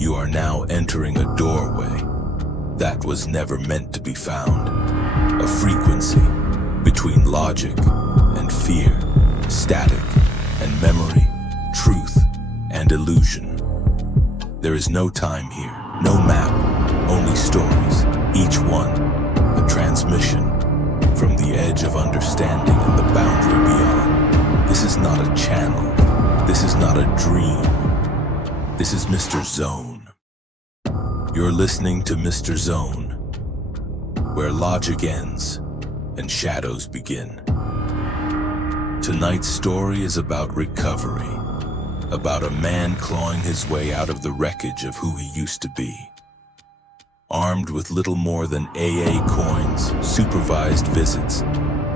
You are now entering a doorway that was never meant to be found. A frequency between logic and fear, static and memory, truth and illusion. There is no time here, no map, only stories, each one a transmission from the edge of understanding and the boundary beyond. This is not a channel. This is not a dream. This is Mr. Zone. You're listening to Mr. Zone, where logic ends and shadows begin. Tonight's story is about recovery, about a man clawing his way out of the wreckage of who he used to be. Armed with little more than AA coins, supervised visits,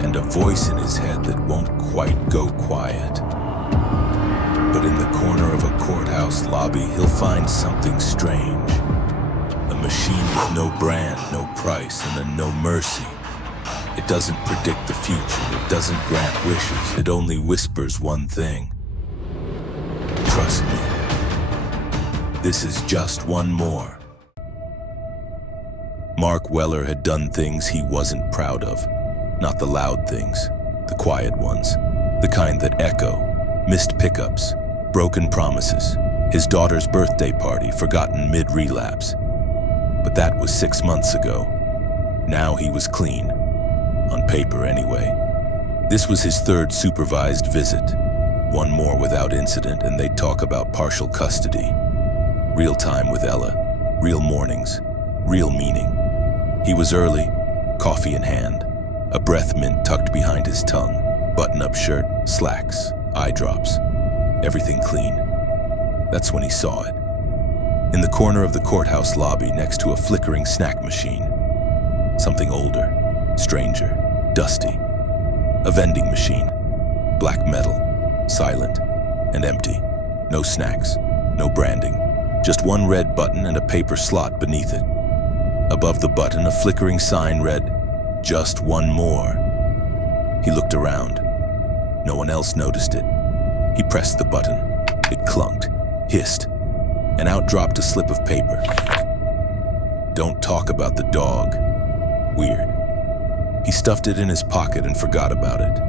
and a voice in his head that won't quite go quiet. But in the corner of a courthouse lobby, he'll find something strange. A machine with no brand, no price, and a no mercy. It doesn't predict the future, it doesn't grant wishes, it only whispers one thing. Trust me. This is just one more. Mark Weller had done things he wasn't proud of. Not the loud things, the quiet ones, the kind that echo, missed pickups, broken promises, his daughter's birthday party forgotten mid-relapse. But that was 6 months ago. Now he was clean. On paper anyway. This was his third supervised visit. One more without incident, and they'd talk about partial custody. Real time with Ella. Real mornings. Real meaning. He was early, coffee in hand, a breath mint tucked behind his tongue, button-up shirt, slacks, eye drops, everything clean. That's when he saw it. In the corner of the courthouse lobby next to a flickering snack machine. Something older, stranger, dusty. A vending machine, black metal, silent and empty. No snacks, no branding, just one red button and a paper slot beneath it. Above the button, a flickering sign read, "Just one more." He looked around. No one else noticed it. He pressed the button. It clunked, hissed, and out dropped a slip of paper. "Don't talk about the dog." Weird. He stuffed it in his pocket and forgot about it.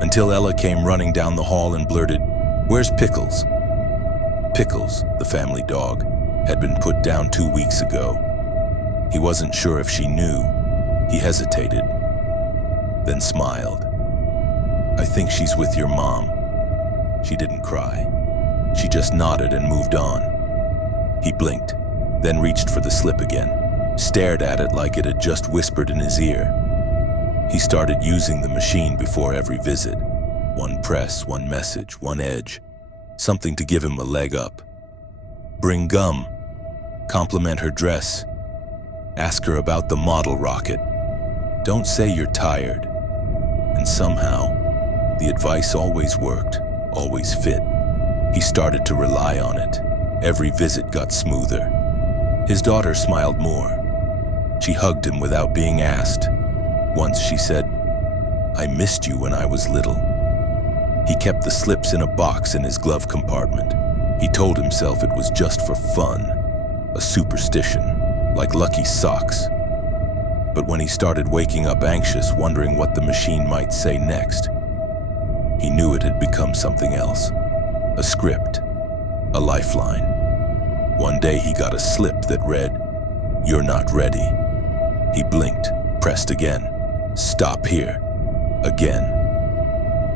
Until Ella came running down the hall and blurted, "Where's Pickles?" Pickles, the family dog, had been put down 2 weeks ago. He wasn't sure if she knew. He hesitated, then smiled. "I think she's with your mom." She didn't cry. She just nodded and moved on. He blinked, then reached for the slip again, stared at it like it had just whispered in his ear. He started using the machine before every visit. One press, one message, one edge. Something to give him a leg up. Bring gum. Compliment her dress. Ask her about the model rocket. Don't say you're tired. And somehow, the advice always worked, always fit. He started to rely on it. Every visit got smoother. His daughter smiled more. She hugged him without being asked. Once she said, "I missed you when I was little." He kept the slips in a box in his glove compartment. He told himself it was just for fun, a superstition, like lucky socks. But when he started waking up anxious, wondering what the machine might say next, he knew it had become something else. A script, a lifeline. One day he got a slip that read, "You're not ready." He blinked, pressed again. "Stop here." Again.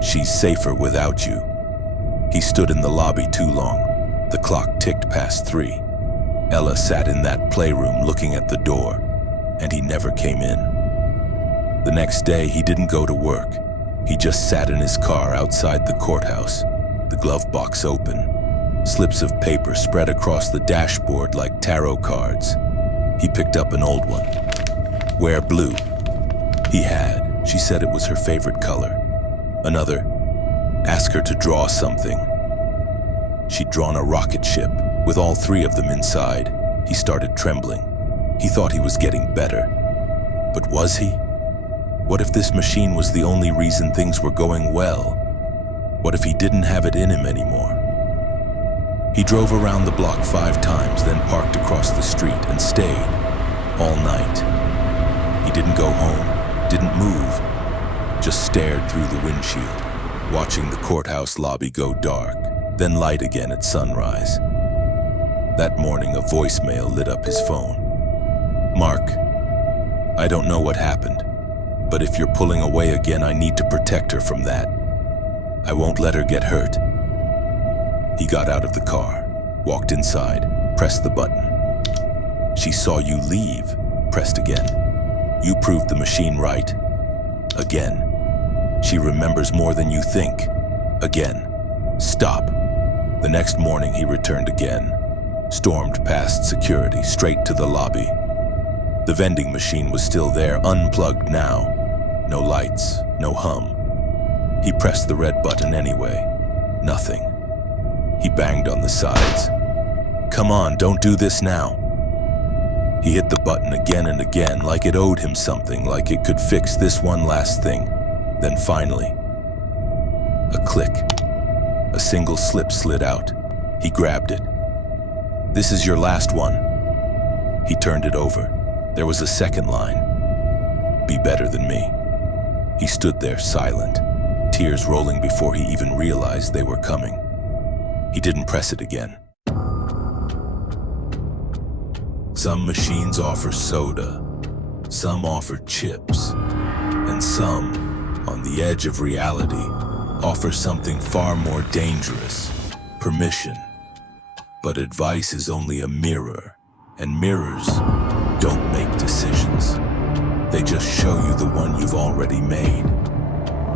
"She's safer without you." He stood in the lobby too long. The clock ticked past 3. Ella sat in that playroom looking at the door, and he never came in. The next day, he didn't go to work. He just sat in his car outside the courthouse, the glove box open, slips of paper spread across the dashboard like tarot cards. He picked up an old one. "Wear blue." He had. She said it was her favorite color. Another, "Ask her to draw something." She'd drawn a rocket ship with all 3 of them inside. He started trembling. He thought he was getting better. But was he? What if this machine was the only reason things were going well? What if he didn't have it in him anymore? He drove around the block 5 times, then parked across the street and stayed all night. He didn't go home, didn't move, just stared through the windshield, watching the courthouse lobby go dark, then light again at sunrise. That morning, a voicemail lit up his phone. "Mark, I don't know what happened, but if you're pulling away again, I need to protect her from that. I won't let her get hurt." He got out of the car, walked inside, pressed the button. "She saw you leave," pressed again. "You proved the machine right." Again. "She remembers more than you think." Again. "Stop." The next morning he returned again, stormed past security, straight to the lobby. The vending machine was still there, unplugged now. No lights, no hum. He pressed the red button anyway. Nothing. He banged on the sides. "Come on, don't do this now." He hit the button again and again, like it owed him something, like it could fix this one last thing. Then finally, a click. A single slip slid out. He grabbed it. "This is your last one." He turned it over. There was a second line. "Be better than me." He stood there silent, tears rolling before he even realized they were coming. He didn't press it again. Some machines offer soda, some offer chips, and some, on the edge of reality, offer something far more dangerous: permission. But advice is only a mirror, and mirrors don't make decisions. They just show you the one you've already made.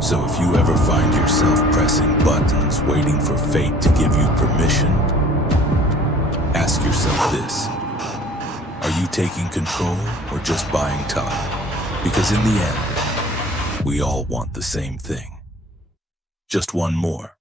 So if you ever find yourself pressing buttons, waiting for fate to give you permission, ask yourself this: are you taking control or just buying time? Because in the end, we all want the same thing. Just one more.